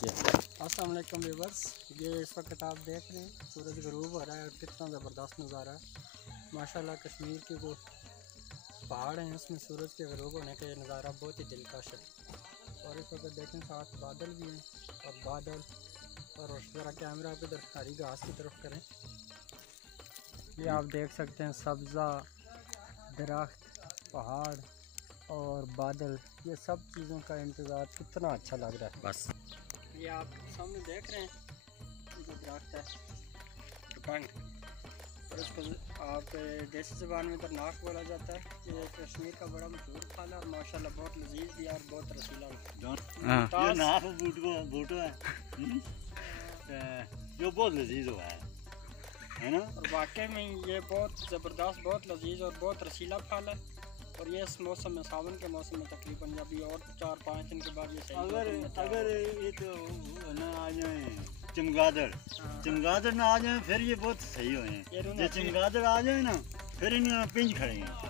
अस्सलाम वालेकुम व्यूअर्स, ये इस वक्त आप देख रहे हैं सूरज ग़रूब हो रहा है और कितना ज़बरदस्त नज़ारा है। माशाल्लाह कश्मीर के जो पहाड़ हैं उसमें सूरज के ग़रूब होने का नज़ारा बहुत ही दिलकश है। और इस वक्त देखें साथ बादल भी हैं और बादल और ज़रा कैमरा आप इधर हरी घास की तरफ करें। ये आप देख सकते हैं सब्ज़ा, दरख्त, पहाड़ और बादल, ये सब चीज़ों का इंतज़ार कितना अच्छा लग रहा है। बस ये आप सामने देख रहे हैं जो दरख्त है टुकंग, और इसको आप देसी ज़बान में तो नाक बोला जाता है। ये कश्मीर का बड़ा मशहूर फल है और माशाल्लाह बहुत लजीज भी है और बहुत रसीला भी। ये नाक बूटो है जो बहुत लजीज हुआ है ना। और वाकई में ये बहुत ज़बरदस्त, बहुत लजीज और बहुत रसीला फल है। और ये इस मौसम में, सावन के मौसम में तकरीबन अभी और 4-5 दिन के बाद ये सही अगर ये तो ना आ जाए चमगादड़ ना आ जाए फिर ये बहुत सही हो। ये चमगादड़ आ जाए ना फिर इन्हें पिंज खड़े हैं।